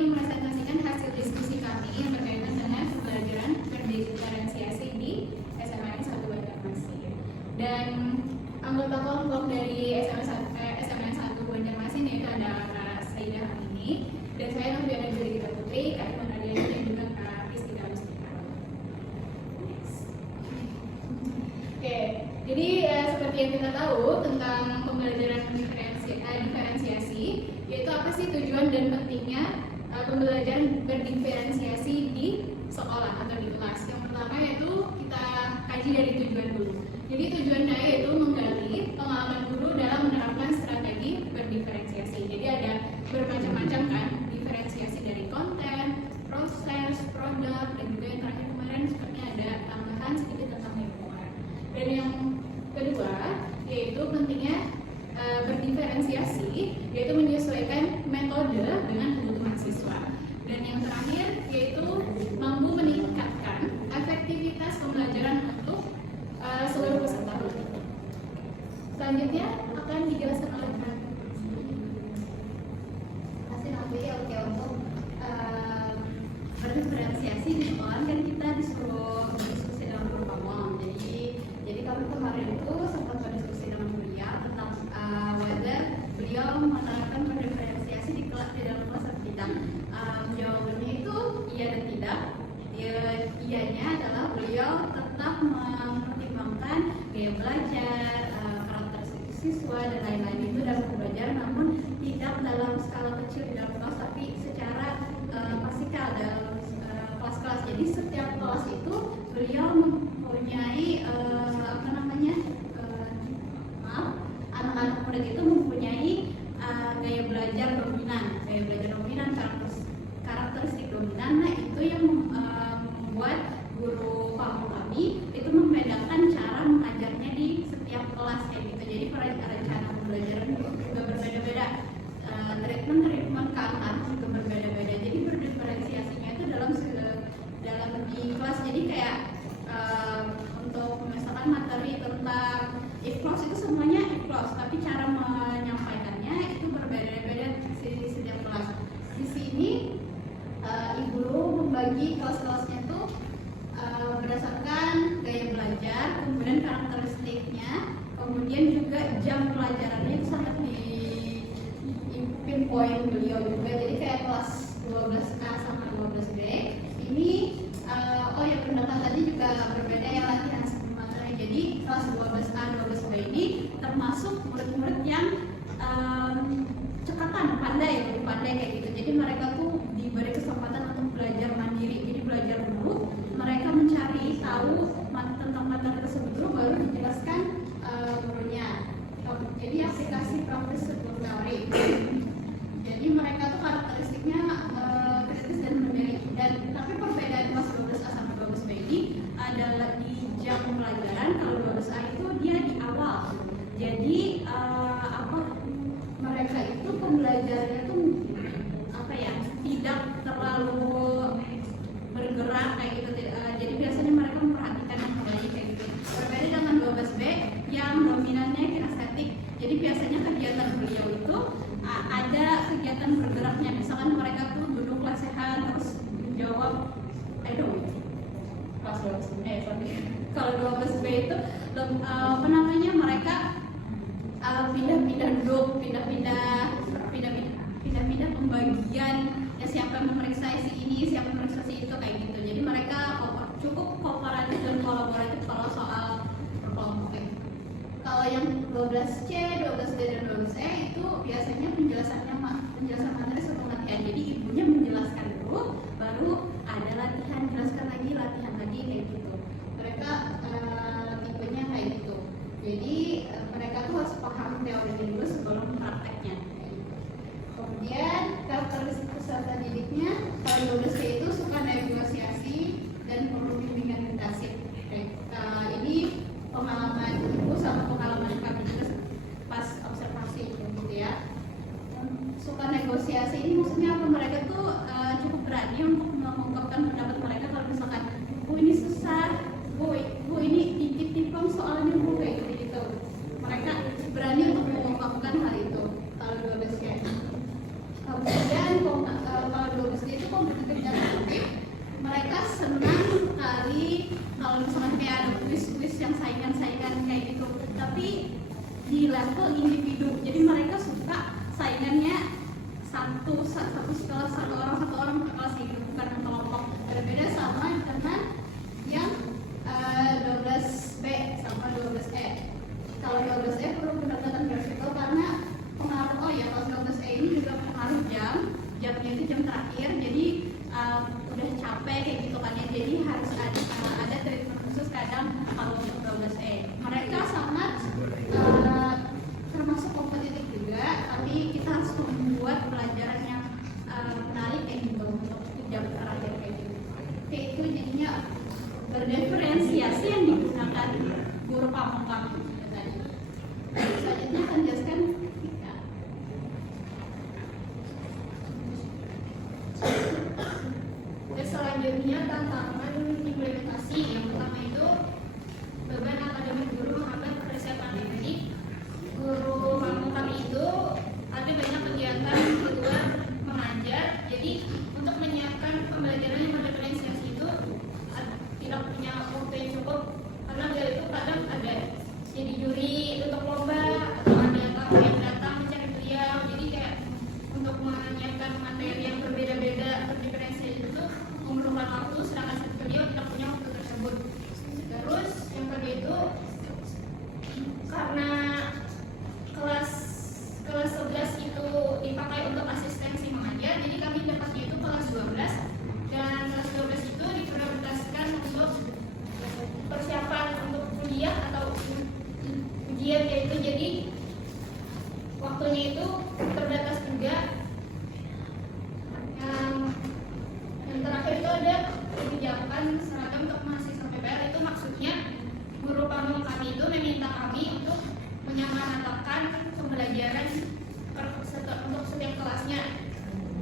mempresentasikan hasil diskusi kami yang berkaitan dengan pembelajaran berdiferensiasi di SMAN 1 Banjarmasin. Dan anggota kelompok dari SMAN 1 Banjarmasin yaitu ada Kak Saidah Amini dan saya Noviana Julita Putri, Kak Iman Adiani dan juga Kak Rizky Mustika. Oke, jadi seperti yang kita tahu tentang pembelajaran diferensiasi, yaitu apa sih tujuan dan pentingnya pembelajaran berdiferensiasi di sekolah atau di kelas. Yang pertama yaitu kita kaji dari tujuan dulu. Jadi tujuannya yaitu menggali pengalaman guru dalam menerapkan strategi berdiferensiasi. Jadi ada bermacam-macam kan, diferensiasi dari konten, proses, produk, dan juga yang terakhir kemarin sepertinya ada tambahan sedikit tentang lingkungan. Dan yang kedua yaitu pentingnya berdiferensiasi, yaitu menyesuaikan metode dengan kebutuhan siswa. Dan yang terakhir yaitu mampu meningkatkan efektivitas pembelajaran untuk seluruh peserta. Selanjutnya akan dijelaskan oleh Kak. Masih nanti oke untuk berdiferensiasi di sekolah kan kita disuruh diskusi dalam pertemuan. Jadi kami kemarin itu sempat berdiskusi dengan beliau tentang whether beliau menerapkan berdiferensiasi di dalam kelas atau tidak. Jawabannya itu iya dan tidak. Iyanya adalah beliau tetap mempertimbangkan gaya belajar, karakteristik siswa dan lain-lain itu dalam pembelajaran, namun tidak dalam skala kecil di dalam kelas, tapi secara pasikal dalam kelas-kelas. Jadi setiap kelas itu beliau mempunyai anak-anak muda itu mempunyai gaya belajar dominan, karakteristik dominan. Nah itu yang membuat guru PAMU kami itu membedakan cara mengajarnya di setiap kelas kayak gitu. Jadi rencana pembelajaran juga berbeda-beda, treatment ke anak juga berbeda-beda. Jadi berdiferensiasinya itu dalam di kelas. Jadi kayak untuk misalkan materi tentang IFCLOS itu semuanya IFCLOS, tapi cara menyampaikannya itu berbeda-beda di setiap kelas. Di sini ibu membagi kelas-kelasnya tuh berdasarkan gaya belajar, kemudian karakteristiknya, kemudian juga jam pelajarannya itu sangat di pinpoint beliau juga. Jadi kayak kelas 12A sama 12B ini yang pendapat tadi juga berbeda ya latihan sebelum materi. Jadi kelas 12A 12B ini termasuk murid-murid yang cekatan, pandai kayak gitu. Jadi mereka tuh diberi kesempatan untuk belajar mandiri. Jadi belajar dulu, mereka mencari tahu tentang materi tersebut dulu, baru dijelaskan gurunya. Jadi aplikasi praktis sebelum teori. Jadi mereka tuh karakteristiknya kritis dan mandiri. Dan tapi perbedaan kelas 12A sampai 12B ini adalah di jam pelajaran. Kalau 12A itu dia di awal. Jadi mereka itu pembelajarannya tuh tidak terlalu bergerak kayak gitu. Jadi biasanya mereka memperhatikan yang terjadi kayak gitu. Berbeda dengan 12B yang dominannya kinestetik. Jadi biasanya kegiatan beliau itu ada kegiatan bergeraknya. Misalkan mereka tuh duduk lesehan terus jawab kalau 12B itu mereka pindah-pindah duduk, pindah-pindah pembagian, ya siapa yang memeriksa si ini, siapa yang memeriksa si itu kayak gitu. Jadi mereka cukup kooperatif dan kolaboratif kalau soal berkelompok. Kalau yang 12C, 12D dan 12E itu biasanya penjelasan materi satu latihan. Jadi ibunya menjelaskan dulu, baru ada latihan, jelaskan lagi, latihan lagi kayak gitu. Mereka tipenya kayak gitu. Jadi mereka tuh harus paham teorinya dulu sebelum prakteknya. Kemudian karakteristik peserta didiknya, kalau 12C itu suka negosiasi dan perlu bimbingan intensif. Ini pengalaman ibu sama pengalaman kami juga pas observasi gitu ya. Suka negosiasi ini maksudnya apa? Mereka tuh cukup berani untuk mengungkapkan pendapat mereka. Kalau misalkan bu ini susah, bu ini dikit tipam soalnya bu kayak gitu. Mereka berani untuk mengungkapkan hal itu. Kalau 12C. Kemudian kalau 12 senang sekali kalau misalnya kayak ada kuis-kuis yang saingan-saingan kayak gitu. Tapi di level individu, jadi mereka suka saingannya satu sekolah, satu orang per kelas gitu, bukan kelompok. Berbeda sama dengan yang 12B sama 12E. Kalau 12E perlu pendekatan vertikal karena pengaruh, oh ya kalau 12E ini juga pengaruh jamnya itu jam terakhir, jadi udah capek kayak gitu kan ya, jadi harus ada treatment khusus kadang kalau untuk 12E. Mereka sangat termasuk kompetitif juga, tapi kita harus membuat pelajaran yang menarik kayak gitu untuk jam terakhir kayak gitu. Kayak itu jadinya berdiferensiasi yang digunakan guru pamong kami tadi. Selanjutnya akan jelaskan ya. Selanjutnya tantangan implementasi. Yang pertama itu beban akademik guru menghambat persiapan diri. Guru pamong kami itu ada banyak kegiatan di luar mengajar, jadi untuk menyiapkan pembelajaran yang berdiferensiasi itu tidak punya waktu yang cukup, karena beliau itu kadang ada jadi juri untuk lomba atau ada tamu yang datang mencari beliau, jadi kayak untuk menyiapkan materi yang berbeda-beda berdiferensiasi itu memerlukan waktu, sedangkan beliau tidak punya waktu tersebut. Terus yang kedua itu karena kelas 11 itu dipakai untuk asistensi mengajar, jadi kami dapatnya itu kelas 12, dan kelas 12 itu diprioritaskan untuk persiapan untuk kuliah atau ujian yaitu, jadi waktunya itu terbatas juga. Yang terakhir itu ada kebijakan seragam untuk mahasiswa PPL, itu maksudnya guru pamong kami itu meminta kami untuk menyamaratakan pembelajaran untuk setiap kelasnya.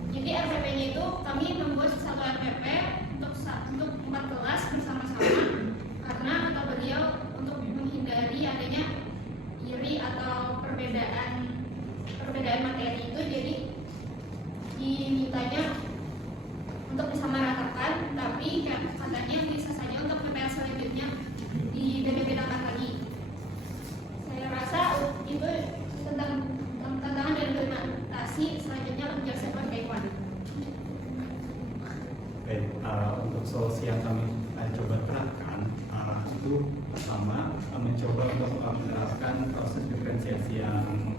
Jadi RPP-nya itu kami membuat satu RPP untuk 4 kelas bersama-sama, karena kata beliau untuk menghindari adanya iri atau perbedaan materi itu, jadi dimintanya untuk disamaratakan, tapi katanya bisa saja untuk PPL selanjutnya dibeda-bedakan lagi. Saya rasa itu tentang tantangan dan implementasi. Selanjutnya penjelasan Pak Iwan. Baik, untuk solusi yang kami coba terapkan itu pertama mencoba untuk menerapkan proses diferensiasi yang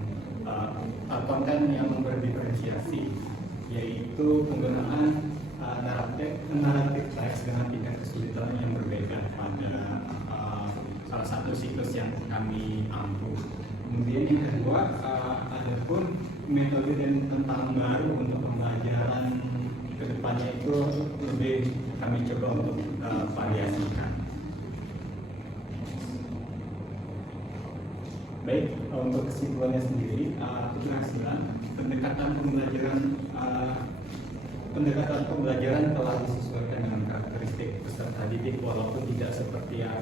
konten yang berdiferensiasi, yaitu penggunaan naratif teks dengan tingkat kesulitan yang berbeda pada salah satu siklus yang kami ampuh. Kemudian yang kedua, ada pun metode dan tentang baru untuk pembelajaran kedepannya itu lebih kami coba untuk variasikan. Baik, untuk kesimpulannya sendiri, keberhasilan pendekatan pembelajaran telah disesuaikan dengan karakteristik peserta didik, walaupun tidak seperti yang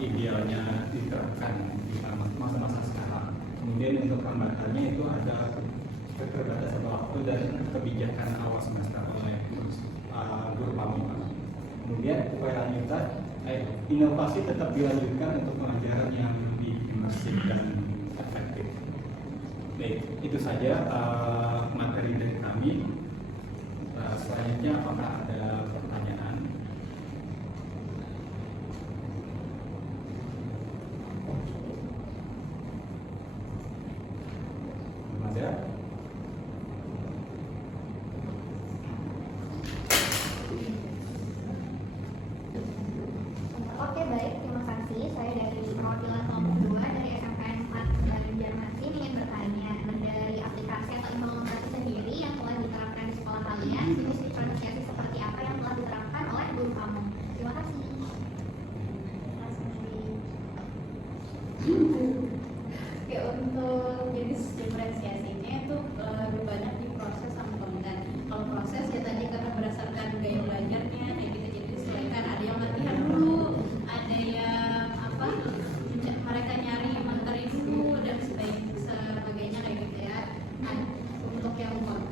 idealnya diterapkan di masa-masa sekarang. Kemudian untuk hambatannya itu ada keterbatasan waktu dan kebijakan awal semester oleh guru pamong. Kemudian upaya lanjutan, inovasi tetap dilanjutkan untuk pengajaran yang lebih imersif dan efektif. Baik, itu saja materi dari kami. Selanjutnya apakah ada pertanyaan? Ada? Oke, baik, terima kasih. Saya dari perwakilan kelompok 2 dari SMPN 4 Banjarmasin ingin bertanya, dari aplikasi atau implementasi sendiri yang telah diterapkan di sekolah kalian, jenis diferensiasi seperti apa yang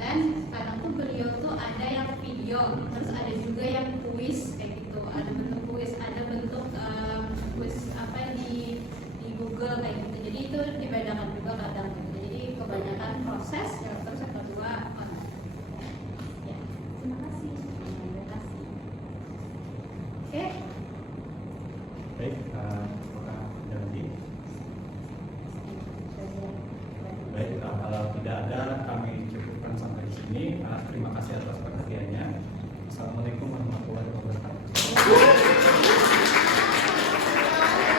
konten, kadang tuh beliau tuh ada yang video, terus ada juga yang kuis kayak gitu, ada bentuk kuis, ada bentuk kuis apa di Google kayak gitu. Jadi itu dibedakan juga kadang gitu. Jadi kebanyakan proses ya, terus yang kedua konten. Ya, terima kasih. Terima kasih. Oke. Baik, apakah ada lagi? Baik, kalau tidak ada kami cukupkan sampai di sini. Terima kasih atas perhatiannya. Assalamualaikum warahmatullahi wabarakatuh.